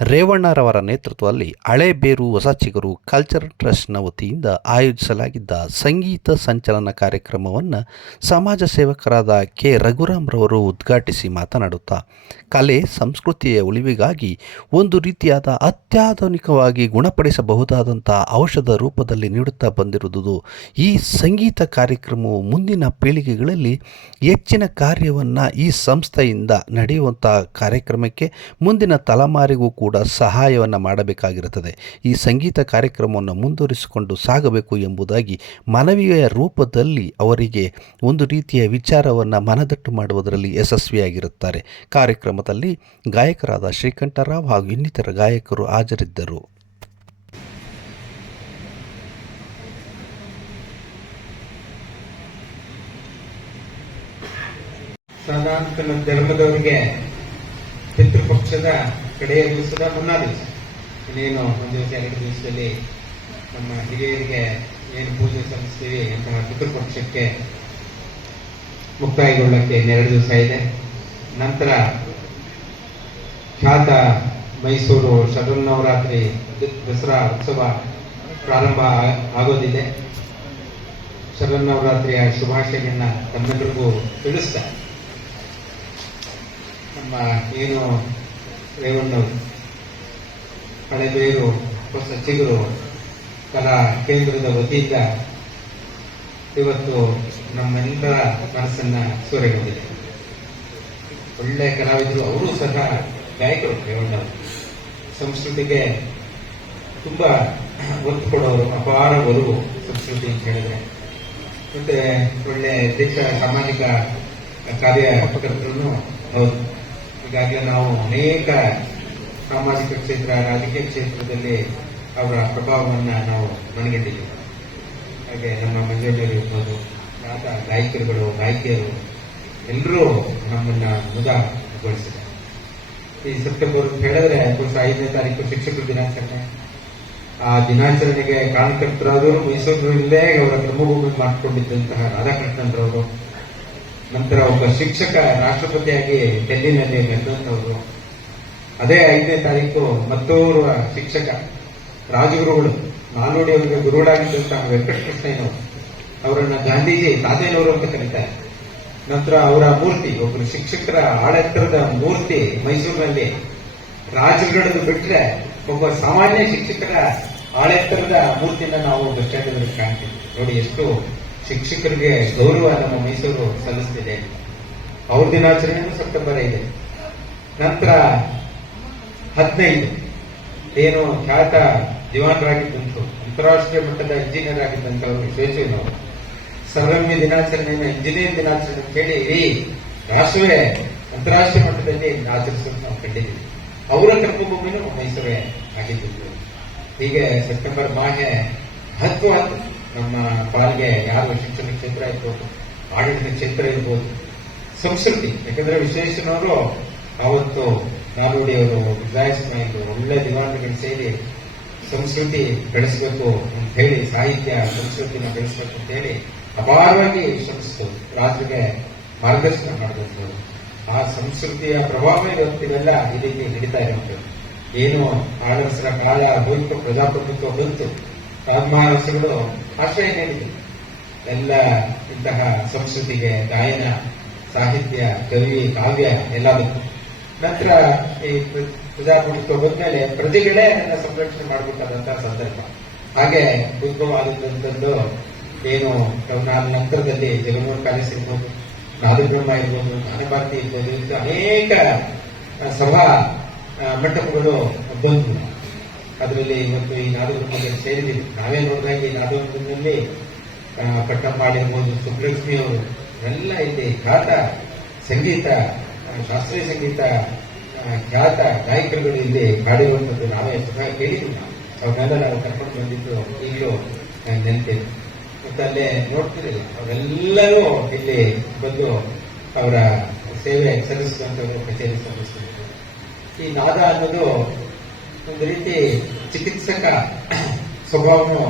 ರೇವಣ್ಣರವರ ನೇತೃತ್ವದಲ್ಲಿ ಹಳೇಬೇರು ಹೊಸ ಚಿಗುರು ಕಲ್ಚರಲ್ ಟ್ರಸ್ಟ್ನ ವತಿಯಿಂದ ಆಯೋಜಿಸಲಾಗಿದ್ದ ಸಂಗೀತ ಸಂಚಲನ ಕಾರ್ಯಕ್ರಮವನ್ನು ಸಮಾಜ ಸೇವಕರಾದ ಕೆ. ರಘುರಾಮ್ರವರು ಉದ್ಘಾಟಿಸಿ ಮಾತನಾಡುತ್ತಾ, ಕಲೆ, ಸಂಸ್ಕೃತಿಯ ಉಳಿವಿಗಾಗಿ ಒಂದು ರೀತಿಯಾದ ಅತ್ಯಾಧುನಿಕವಾಗಿ ಗುಣಪಡಿಸಬಹುದಾದಂಥ ಔಷಧ ರೂಪದಲ್ಲಿ ನೀಡುತ್ತಾ ಬಂದಿರುವುದು ಈ ಸಂಗೀತ ಕಾರ್ಯಕ್ರಮವು ಮುಂದಿನ ಪೀಳಿಗೆಗಳಲ್ಲಿ ಹೆಚ್ಚಿನ ಕಾರ್ಯವನ್ನು ಈ ಸಂಸ್ಥೆಯಿಂದ ನಡೆಯುವಂಥ ಕಾರ್ಯಕ್ರಮಕ್ಕೆ ಮುಂದಿನ ತಲೆಮಾರಿಗೂ ಕೂಡ ಸಹಾಯವನ್ನು ಮಾಡಬೇಕಾಗಿರುತ್ತದೆ. ಈ ಸಂಗೀತ ಕಾರ್ಯಕ್ರಮವನ್ನು ಮುಂದುವರಿಸಿಕೊಂಡು ಸಾಗಬೇಕು ಎಂಬುದಾಗಿ ಮನವಿಯ ರೂಪದಲ್ಲಿ ಅವರಿಗೆ ಒಂದು ರೀತಿಯ ವಿಚಾರವನ್ನು ಮನದಟ್ಟು ಮಾಡುವುದರಲ್ಲಿ ಯಶಸ್ವಿಯಾಗಿರುತ್ತಾರೆ. ಕಾರ್ಯಕ್ರಮದಲ್ಲಿ ಗಾಯಕರಾದ ಶ್ರೀಕಂಠರಾವ್ ಹಾಗೂ ಇನ್ನಿತರ ಗಾಯಕರು ಹಾಜರಿದ್ದರು. ಸನಾತನ ಧರ್ಮದವರಿಗೆ ಪಿತೃಪಕ್ಷದ ಕಡೆಯ ದಿವಸದ ಮುನ್ನಾ ದಿವಸ ಇನ್ನೇನು ಒಂದು ದಿವಸ ಎರಡು ದಿವಸದಲ್ಲಿ ನಮ್ಮ ಹಿರಿಯರಿಗೆ ಏನು ಪೂಜೆ ಸಲ್ಲಿಸ್ತೀವಿ ಅಂತಹ ಪಿತೃಪಕ್ಷಕ್ಕೆ ಮುಕ್ತಾಯಗೊಳ್ಳಕ್ಕೆ ಇನ್ನೆರಡು ದಿವಸ ಇದೆ. ನಂತರ ಖ್ಯಾತ ಮೈಸೂರು ಶರನ್ನವರಾತ್ರಿ ದಸರಾ ಉತ್ಸವ ಪ್ರಾರಂಭ ಆಗೋದಿದೆ. ಶರನ್ನವರಾತ್ರಿಯ ಶುಭಾಶಯಗಳನ್ನ ತಮ್ಮೆಲ್ಲರಿಗೂ ತಿಳಿಸ್ತಾರೆ ನಮ್ಮ ಏನು ರೇವಣ್ಣವರು ಹಳೆಬೇರು ಹೊಸ ಚಿಗುರು ಕಲಾ ಕೇಂದ್ರದ ವತಿಯಿಂದ ಇವತ್ತು ನಮ್ಮೆಲ್ಲರ ಮನಸ್ಸನ್ನ ಸೂರೆಗೊಂಡಿದೆ. ಒಳ್ಳೆ ಕಲಾವಿದರು ಅವರು ಸಹ ಗಾಯಕರು ಕೇವಲ ಸಂಸ್ಕೃತಿಗೆ ತುಂಬಾ ಒತ್ತು ಕೊಡೋರು, ಅಪಾರ ಒಲವು ಸಂಸ್ಕೃತಿ ಅಂತ ಹೇಳಿದ್ರೆ. ಮತ್ತೆ ಒಳ್ಳೆ ದೇಶ ಸಾಮಾಜಿಕ ಕಾರ್ಯಕರ್ತರನ್ನು ಹೌದು. ಈಗಾಗಲೇ ನಾವು ಅನೇಕ ಸಾಮಾಜಿಕ ಕ್ಷೇತ್ರ, ರಾಜಕೀಯ ಕ್ಷೇತ್ರದಲ್ಲಿ ಅವರ ಪ್ರಭಾವವನ್ನ ನಾವು ಮನಗಂಡಿದ್ದೀವಿ ಹಾಗೆ ನಮ್ಮ ಮಂಜುಳರು ಇರ್ಬೋದು ಆದ ಗಾಯಕರುಗಳು ಗಾಯಕಿಯರು ಎಲ್ಲರೂ ನಮ್ಮನ್ನ ಮುದಗೊಳಿಸಿದ್ದಾರೆ. ಈ ಸೆಪ್ಟೆಂಬರ್ ಅಂತ ಹೇಳಿದ್ರೆ ಬಹುಶಃ ಐದನೇ ತಾರೀಕು ಶಿಕ್ಷಕರ ದಿನಾಚರಣೆ. ಆ ದಿನಾಚರಣೆಗೆ ಕಾರಣಕರ್ತರಾದವರು ಮೈಸೂರಿನಲ್ಲೇ ಅವರ ಕರ್ಮಭೂಮಿ ಮಾಡಿಕೊಂಡಿದ್ದಂತಹ ರಾಧಾಕೃಷ್ಣನ್ರವರು ನಂತರ ಒಬ್ಬ ಶಿಕ್ಷಕ ರಾಷ್ಟ್ರಪತಿಯಾಗಿ ಡೆಲ್ಲಿನಲ್ಲಿ ಮೆರೆದಂತವರು ಅದೇ ಐದನೇ ತಾರೀಕು ಮತ್ತೋರ್ವ ಶಿಕ್ಷಕ ರಾಜಗುರುಗಳು ನಾಲ್ವಡಿಯವರಿಗೆ ಗುರುಗಳಾಗಿದ್ದಂತಹ ವೆಂಕಟಕೃಷ್ಣಯ್ಯನವರು ಅವರನ್ನ ಗಾಂಧೀಜಿ ತಾತೇನವರು ಅಂತ ಕರೀತಾರೆ. ನಂತರ ಅವರ ಮೂರ್ತಿ ಒಬ್ಬರು ಶಿಕ್ಷಕರ ಆಳೆತ್ತರದ ಮೂರ್ತಿ ಮೈಸೂರಿನಲ್ಲಿ ರಾಜಗಡದ ಬಿಟ್ರೆ ಒಬ್ಬ ಸಾಮಾನ್ಯ ಶಿಕ್ಷಕರ ಆಳೆತ್ತರದ ಮೂರ್ತಿನ ನಾವು ಸ್ಟ್ಯಾಂಡ್ ಕಾಣ್ತೀವಿ. ನೋಡಿ ಎಷ್ಟು ಶಿಕ್ಷಕರಿಗೆ ಗೌರವ ನಮ್ಮ ಮೈಸೂರು ಸಲ್ಲಿಸ್ತಿದೆ. ಅವ್ರ ದಿನಾಚರಣೆನೂ ಸೆಪ್ಟೆಂಬರ್ ಐದು. ನಂತರ ಹದಿನೈದು. ಏನು ಖ್ಯಾತ ದಿವಾನರಾಗಿದ್ದಂತು ಅಂತಾರಾಷ್ಟ್ರೀಯ ಮಟ್ಟದ ಇಂಜಿನಿಯರ್ ಆಗಿದ್ದಂಥವ್ರು ವಿಶ್ವೇಶ್ವರಯ್ಯನವರು ಸರ್ವಮ್ಯ ದಿನಾಚರಣೆಯನ್ನು ಇಂಜಿನಿಯರ್ ದಿನಾಚರಣೆ ಅಂತೇಳಿ ಇಡೀ ರಾಷ್ಟ್ರವೇ ಅಂತಾರಾಷ್ಟ್ರೀಯ ಮಟ್ಟದಲ್ಲಿ ಆಚರಿಸೋದು ನಾವು ಕಂಡಿದ್ದೀವಿ. ಅವರ ಕರ್ಮಭೂಮಿನೂ ಮೈಸೂರೇ ಆಗಿದ್ದು. ಹೀಗೆ ಸೆಪ್ಟೆಂಬರ್ ಮಾಹೆ ಮಹತ್ವವಾದ ನಮ್ಮ ಪಾಲಿಗೆ ಯಾರು ಶಿಕ್ಷಣ ಕ್ಷೇತ್ರ ಇರ್ಬೋದು ಆಡಳಿತ ಕ್ಷೇತ್ರ ಇರ್ಬೋದು, ಸಂಸ್ಕೃತಿ. ಯಾಕಂದ್ರೆ ವಿಶ್ವೇಶ್ವರನವರು ಅವತ್ತು ನಾಲ್ವಡಿಯವರು ವಿಜಯಸ್ಮೈಲು ಒಳ್ಳೆ ದಿವಾನಗಳು ಸೇರಿ ಸಂಸ್ಕೃತಿ ಬೆಳೆಸಬೇಕು ಅಂತ ಹೇಳಿ, ಸಾಹಿತ್ಯ, ಸಂಸ್ಕೃತಿನ ಬೆಳೆಸಬೇಕು ಅಂತ ಹೇಳಿ ಅಪಾರವಾಗಿ ಶ್ರಮಿಸ್ತು. ರಾಜ್ಯಕ್ಕೆ ಮಾರ್ಗದರ್ಶನ ಮಾಡಬೇಕು ಆ ಸಂಸ್ಕೃತಿಯ ಪ್ರಭಾವ ಇವತ್ತಿನೆಲ್ಲ ಈ ರೀತಿ ನಡೀತಾ ಏನು ಆಡಳಿತರ ಕಾಲ ಹೋಯ್ತು ಪ್ರಜಾಪ್ರಭುತ್ವ ಬಂತು. ರಾಜಮಹಾರಾಷ್ಟ್ರಗಳು ಆಶ್ರಯ ನೀಡಿತು ಎಲ್ಲ ಇಂತಹ ಸಂಸ್ಕೃತಿಗೆ ಗಾಯನ, ಸಾಹಿತ್ಯ, ಕವಿ, ಕಾವ್ಯ ಎಲ್ಲ ಬಂತು ನಂತರ ಈ ಪ್ರ- ಪ್ರಜಾಪ್ರಭುತ್ವ ಬಂದ್ಮೇಲೆ ಪ್ರಜೆಗಳೇ ಅದನ್ನ ಸಂರಕ್ಷಣೆ ಮಾಡಬೇಕಾದಂತಹ ಸಂದರ್ಭ. ಹಾಗೆ ಉದ್ಭವ ಆದಂತದ್ದು ಏನು ನಾನು ನಂತರದಲ್ಲಿ ಜಗನ್ಮೋಹನ್ ಕಾಲೇಜ್ ಇರ್ಬೋದು ನಾದಬ್ರಹ್ಮ ಇರ್ಬೋದು ನಾನಭಾರತಿ ಇರ್ಬೋದು ಅನೇಕ ಸಭಾ ಮಂಟಪಗಳು ಬಂದವು. ಅದರಲ್ಲಿ ಇವತ್ತು ಈ ನಾದಬ್ರಹ್ಮದಲ್ಲಿ ಸೇರಿದ್ದೀವಿ ನಾವೇ ನೋಡಿದಾಗ ಆ, ಪಟ್ಟಪ್ಪಾಡಿ ಇರ್ಬೋದು ಸುಬ್ಲಕ್ಷ್ಮಿ ಅವರು ಎಲ್ಲ ಇಲ್ಲಿ ಖ್ಯಾತ ಸಂಗೀತ ಶಾಸ್ತ್ರೀಯ ಸಂಗೀತ ಖ್ಯಾತ ಗಾಯಕರುಗಳು ಇಲ್ಲಿ ಹಾಡಿರುವಂಥದ್ದು ನಾವೇ ಸ್ವತಃ ಕೇಳಿದ್ವಿ ಅವ್ರನ್ನೆಲ್ಲ ನಾವು ಕರ್ಕೊಂಡು ಬಂದಿದ್ದು ಈಗಲೂ ನೆನಪಿದೆ. ಮತ್ತೆ ಅಲ್ಲೇ ನೋಡ್ತಿರಲಿಲ್ಲ ಅವರೆಲ್ಲರೂ ಇಲ್ಲಿ ಬಂದು ಅವರ ಸೇವೆ ಸಲ್ಲಿಸುವಂಥವ್ರು ಕಚೇರಿ ಸಲ್ಲಿಸ್ತಾರೆ ಈ ನಾದ ಅನ್ನೋದು ಒಂದು ರೀತಿ ಚಿಕಿತ್ಸಕ ಸ್ವಭಾವನೂ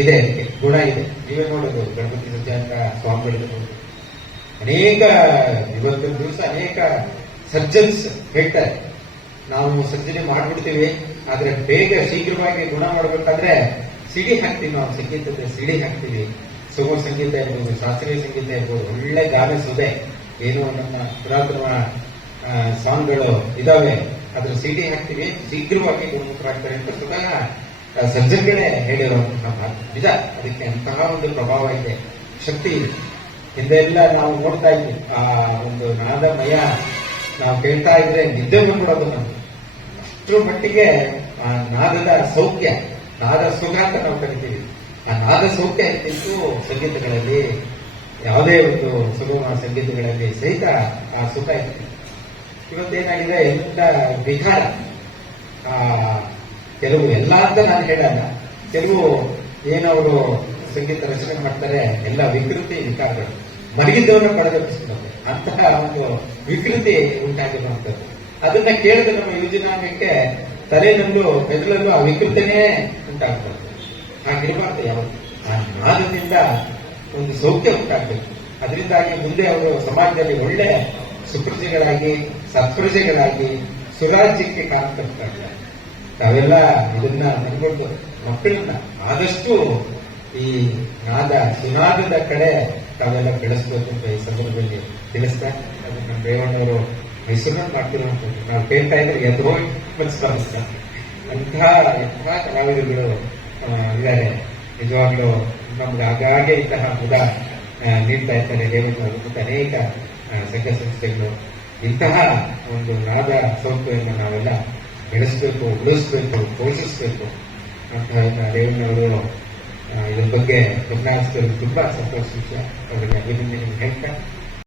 ಇದೆ ಅದಕ್ಕೆ, ಗುಣ ಇದೆ. ನೀವೇ ನೋಡೋದು ಗಣಪತಿ ಸತ್ಯಾಂಕ ಸ್ವಾಮಿಗಳಿರ್ಬೋದು ಅನೇಕ, ಇವತ್ತಿನ ದಿವಸ ಅನೇಕ ಸರ್ಜನ್ಸ್ ಹೇಳ್ತಾರೆ, ನಾವು ಸರ್ಜರಿ ಮಾಡ್ಬಿಡ್ತೀವಿ, ಆದ್ರೆ ಬೇಗ ಶೀಘ್ರವಾಗಿ ಗುಣ ಮಾಡಬೇಕಾದ್ರೆ ಸಿಡಿ ಹಾಕ್ತೀವಿ ನಾವು ಸಂಗೀತದ ಸಿಡಿ ಹಾಕ್ತೀವಿ. ಸುಗಮ ಸಂಗೀತ ಇರ್ಬೋದು, ಶಾಸ್ತ್ರೀಯ ಸಂಗೀತ ಇರ್ಬೋದು, ಒಳ್ಳೆ ಗಾನ ಸೊದೆ. ಏನು ನಮ್ಮ ಪುರಾತನ ಸಾಂಗ್ಗಳು ಇದಾವೆ. ಅದ್ರ ಸಿಡಿ ಹಾಕ್ತೀವಿ. ಶೀಘ್ರವಾಗಿ ಗುಣಮುಖರಾಗ್ತಾರೆ ಅಂತ ಸ್ವತಃ ಸರ್ಜನ್ಗಳೇ ಹೇಳಿರುವಂತಹ ನಿಜ, ಅದಕ್ಕೆ ಅಂತಹ ಒಂದು ಪ್ರಭಾವ ಇದೆ. ಶಕ್ತಿ ಇದೆ. ಹಿಂದೆಲ್ಲ ನಾವು ನೋಡ್ತಾ ಇದ್ವಿ. ಆ, ಒಂದು ನಾದಮಯ ನಾವು ಕೇಳ್ತಾ ಇದ್ರೆ ನಿದ್ದೆ ಮಾಡೋದು ನಾವು. ಅಷ್ಟರ ಮಟ್ಟಿಗೆ, ಆ, ನಾದದ ಸೌಖ್ಯ, ನಾದ ಸುಖ ಅಂತ ನಾವು ಕರಿತೀವಿ. ಆ ನಾದ ಸೌಖ್ಯ ಇತ್ತು ಸಂಗೀತಗಳಲ್ಲಿ ಯಾವುದೇ ಒಂದು ಸುಗಮ ಸಂಗೀತಗಳಲ್ಲಿ ಸಹಿತ ಆ ಸುಖ ಇರ್ತಿತ್ತು ಇವತ್ತೇನಾಗಿದೆ ಇಂತ ವಿಹಾರ, ಆ, ಕೆಲವು ಎಲ್ಲ ಅಂತ ನಾನು ಹೇಳಲ್ಲ. ಕೆಲವು ಏನವರು ಸಂಗೀತ ರಚನೆ ಮಾಡ್ತಾರೆ, ಎಲ್ಲ ವಿಕೃತಿ ವಿಕಾರಗಳು. ಮಲಗಿದ್ದವನ್ನ ಪಡೆದಪ್ಪಿಸಿದ್ದಾರೆ ಅಂತಹ ಒಂದು ವಿಕೃತಿ ಉಂಟಾಗಿರುವಂಥದ್ದು. ಅದನ್ನ ಕೇಳಿದ ನಮ್ಮ ಯುವಜನಾಂಗಕ್ಕೆ ತಲೆನಲ್ಲೂ ಮೆದುಳಲ್ಲೂ ಆ ವಿಕೃತನೇ ಉಂಟಾಗ್ತದೆ ಹಾಗಿರಬಾರ್ದು ಯಾವತ್ತು ಆ ನಾದದಿಂದ ಒಂದು ಸೌಖ್ಯ ಉಂಟಾಗಬೇಕು. ಅದರಿಂದಾಗಿ ಮುಂದೆ ಅವರು ಸಮಾಜದಲ್ಲಿ ಒಳ್ಳೆ ಸುಪ್ರಜೆಗಳಾಗಿ ಸತ್ಪ್ರಜೆಗಳಾಗಿ ಸುರಾಜ್ಯಕ್ಕೆ ಕಾರಣಕರ್ತಾರೆ ತಾವೆಲ್ಲ ಇದನ್ನ ನೋಡ್ಕೊಂಡು ಮಕ್ಕಳನ್ನ ಆದಷ್ಟು ಈ ನಾದ ಸುನಾದದ ಕಡೆ ತಾವೆಲ್ಲ ಬೆಳೆಸ್ಬೇಕು ಅಂತ ಈ ಸಂದರ್ಭದಲ್ಲಿ ತಿಳಿಸ್ತಾ ನಮ್ಮ ರೇವಣ್ಣವರು ಮೈಸೂರಿನಲ್ಲಿ ಮಾಡ್ತಿರುವಂತ ನಾವು ಕೇಳ್ತಾ ಇದ್ರೆ ಎದ್ದು ಹೋಗಿ ಮನಸ್ಸು ಅಂತಹ ಎಂತಹ ಕಲಾವಿದರುಗಳು ಇದ್ದಾರೆ. ನಿಜವಾಗ್ಲೂ ನಮ್ಗೆ ಆಗಾಗ್ಗೆ ಇಂತಹ ಮುದ ನೀಡ್ತಾ ಇರ್ತಾರೆ. ರೇವಣ್ಣವರು ಮತ್ತು ಅನೇಕ ಸಂಘ ಸಂಸ್ಥೆಗಳು ಇಂತಹ ಒಂದು ನಾದ ಸೌಖ್ಯವನ್ನು ನಾವೆಲ್ಲ ಬೆಳೆಸಬೇಕು, ಉಳಿಸ್ಬೇಕು, ಪೋಷಿಸಬೇಕು ಅಂತ ರೇವಣ್ಣವರು ಇದ್ರ ಬಗ್ಗೆ ಗಮನ ಹರಿಸಿದ್ರು ತುಂಬಾ ಸಂತೋಷ ಅವರಿಗೆ ಅಭಿನಂದನೆ ಹೇಳ್ತಾ